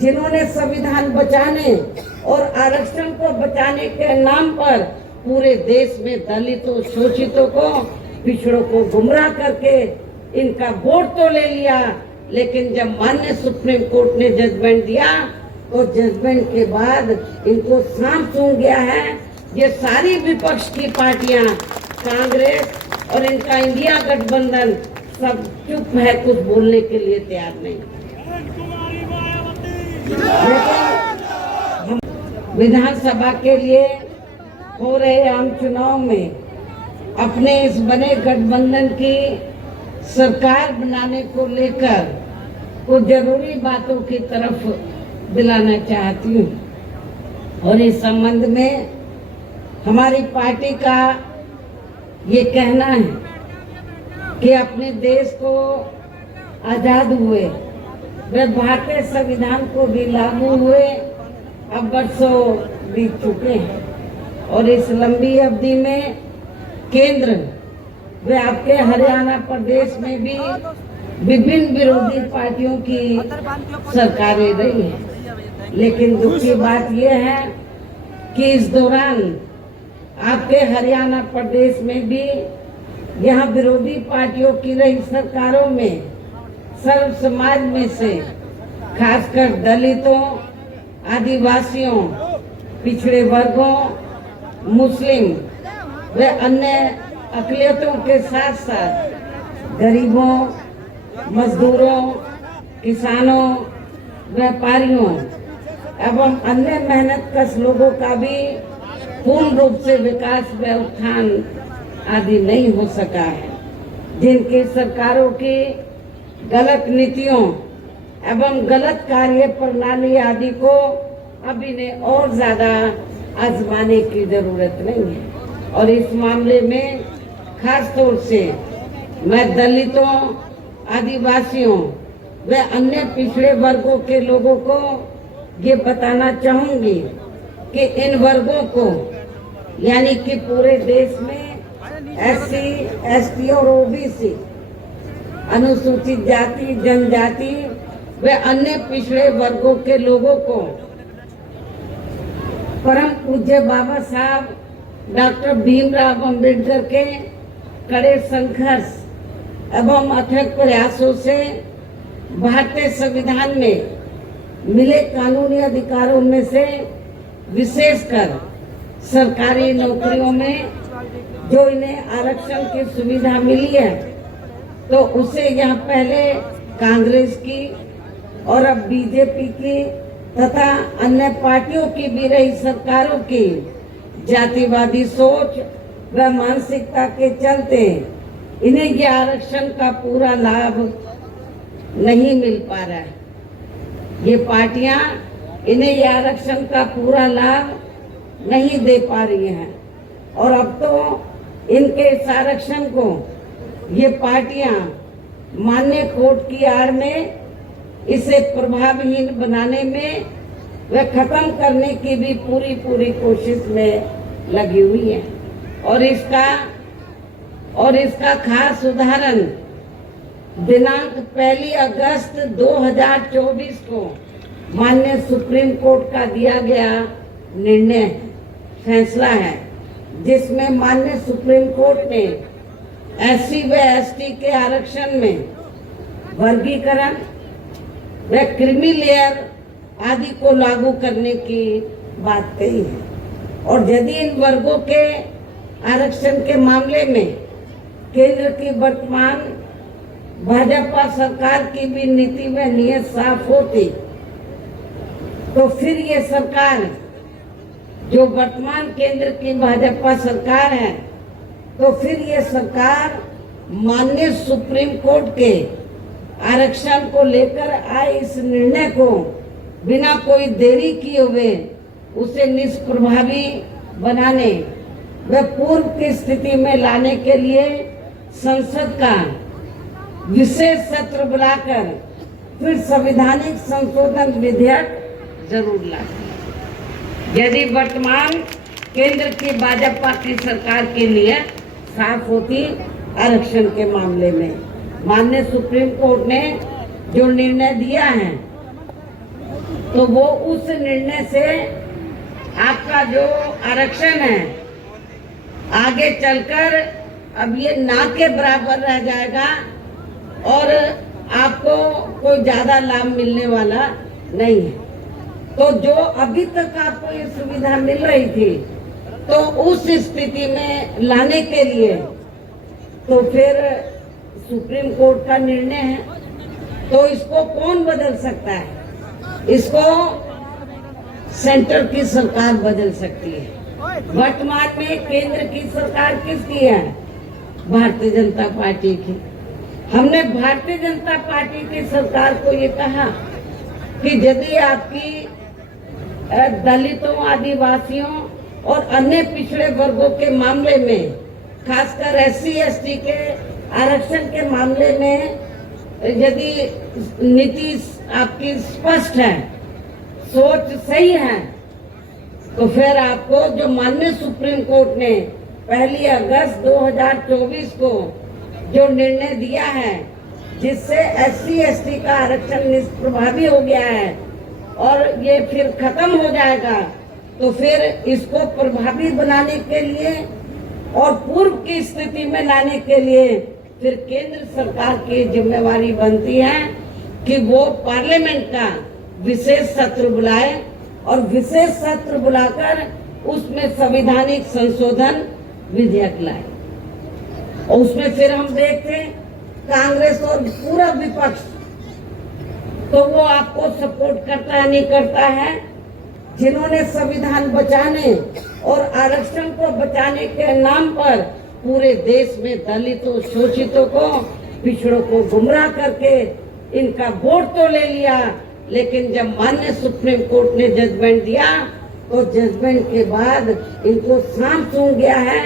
जिन्होंने संविधान बचाने और आरक्षण को बचाने के नाम पर पूरे देश में दलितों, शोषितों को, पिछड़ों को गुमराह करके इनका वोट तो ले लिया, लेकिन जब माननीय सुप्रीम कोर्ट ने जजमेंट दिया तो जजमेंट के बाद इनको सांप सूंघ गया है। ये सारी विपक्ष की पार्टियां, कांग्रेस और इनका इंडिया गठबंधन सब चुप है, कुछ बोलने के लिए तैयार नहीं। विधानसभा के लिए हो रहे आम चुनाव में अपने इस बने गठबंधन की सरकार बनाने को लेकर कुछ जरूरी बातों की तरफ दिलाना चाहती हूँ। और इस संबंध में हमारी पार्टी का ये कहना है कि अपने देश को आजाद हुए वे भारतीय संविधान को भी लागू हुए अब वर्षों बीत चुके हैं और इस लंबी अवधि में केंद्र वे आपके हरियाणा प्रदेश में भी विभिन्न विरोधी पार्टियों की सरकारें रही हैं। लेकिन दुख की बात यह है कि इस दौरान आपके हरियाणा प्रदेश में भी यहाँ विरोधी पार्टियों की रही सरकारों में सर्व समाज में से खासकर दलितों, आदिवासियों, पिछड़े वर्गों, मुस्लिम व अन्य अकलियतों के साथ साथ गरीबों, मजदूरों, किसानों, व्यापारियों एवं अन्य मेहनतकश लोगों का भी पूर्ण रूप से विकास व उत्थान आदि नहीं हो सका है। जिनकी सरकारों की गलत नीतियों एवं गलत कार्य प्रणाली आदि को अब इन्हें और ज्यादा आजमाने की जरूरत नहीं है। और इस मामले में खास तौर से मैं दलितों, आदिवासियों व अन्य पिछड़े वर्गों के लोगों को ये बताना चाहूंगी कि इन वर्गों को यानी कि पूरे देश में SC, ST और OBC, अनुसूचित जाति, जनजाति व अन्य पिछड़े वर्गों के लोगों को परम पूज्य बाबा साहब डॉक्टर भीमराव अंबेडकर के कड़े संघर्ष एवं अथक प्रयासों से भारतीय संविधान में मिले कानूनी अधिकारों में से विशेषकर सरकारी नौकरियों में जो इन्हें आरक्षण की सुविधा मिली है, तो उसे यहाँ पहले कांग्रेस की और अब बीजेपी की तथा अन्य पार्टियों की भी रही सरकारों की जातिवादी सोच व मानसिकता के चलते इन्हें ये आरक्षण का पूरा लाभ नहीं मिल पा रहा है। ये पार्टियां इन्हें ये आरक्षण का पूरा लाभ नहीं दे पा रही हैं और अब तो इनके इस आरक्षण को ये पार्टियां मान्य कोर्ट की आड़ में इसे प्रभावहीन बनाने में व खत्म करने की भी पूरी कोशिश में लगी हुई है। और इसका खास उदाहरण दिनांक 1 अगस्त 2024 को माननीय सुप्रीम कोर्ट का दिया गया निर्णय फैसला है, जिसमें माननीय सुप्रीम कोर्ट ने SC व ST के आरक्षण में वर्गीकरण व क्रीमी लेयर आदि को लागू करने की बात कही है। और यदि इन वर्गों के आरक्षण के मामले में केंद्र की वर्तमान भाजपा सरकार की भी नीति व नीयत साफ होती, तो फिर ये सरकार जो वर्तमान केंद्र की भाजपा सरकार है, तो फिर ये सरकार माननीय सुप्रीम कोर्ट के आरक्षण को लेकर आए इस निर्णय को बिना कोई देरी किए हुए उसे निष्प्रभावी बनाने व पूर्व की स्थिति में लाने के लिए संसद का विशेष सत्र बुलाकर फिर संवैधानिक संशोधन विधेयक जरूर लाए। यदि वर्तमान केंद्र की भाजपा की सरकार के लिए साफ होती आरक्षण के मामले में माननीय सुप्रीम कोर्ट ने जो निर्णय दिया है, तो वो उस निर्णय से आपका जो आरक्षण है आगे चलकर अब ये ना के बराबर रह जाएगा और आपको कोई ज्यादा लाभ मिलने वाला नहीं है। तो जो अभी तक आपको ये सुविधा मिल रही थी, तो उस स्थिति में लाने के लिए तो फिर सुप्रीम कोर्ट का निर्णय है, तो इसको कौन बदल सकता है? इसको सेंटर की सरकार बदल सकती है। वर्तमान में केंद्र की सरकार किसकी है? भारतीय जनता पार्टी की। हमने भारतीय जनता पार्टी की सरकार को ये कहा कि यदि आपकी दलितों, आदिवासियों और अन्य पिछड़े वर्गों के मामले में, खासकर SC ST के आरक्षण के मामले में यदि नीति आपकी स्पष्ट है, सोच सही है, तो फिर आपको जो माननीय सुप्रीम कोर्ट ने 1 अगस्त 2024 को जो निर्णय दिया है, जिससे SC ST का आरक्षण निष्प्रभावी हो गया है और ये फिर खत्म हो जाएगा, तो फिर इसको प्रभावी बनाने के लिए और पूर्व की स्थिति में लाने के लिए फिर केंद्र सरकार की जिम्मेवारी बनती है कि वो पार्लियामेंट का विशेष सत्र बुलाए और विशेष सत्र बुलाकर उसमें संवैधानिक संशोधन विधेयक लाए। और उसमें फिर हम देखते कांग्रेस और पूरा विपक्ष, तो वो आपको सपोर्ट करता है नहीं करता है? जिन्होंने संविधान बचाने और आरक्षण को बचाने के नाम पर पूरे देश में दलितों, शोषितों को, पिछड़ों को गुमराह करके इनका वोट तो ले लिया, लेकिन जब माननीय सुप्रीम कोर्ट ने जजमेंट दिया तो जजमेंट के बाद इनको सांप सूंघ गया है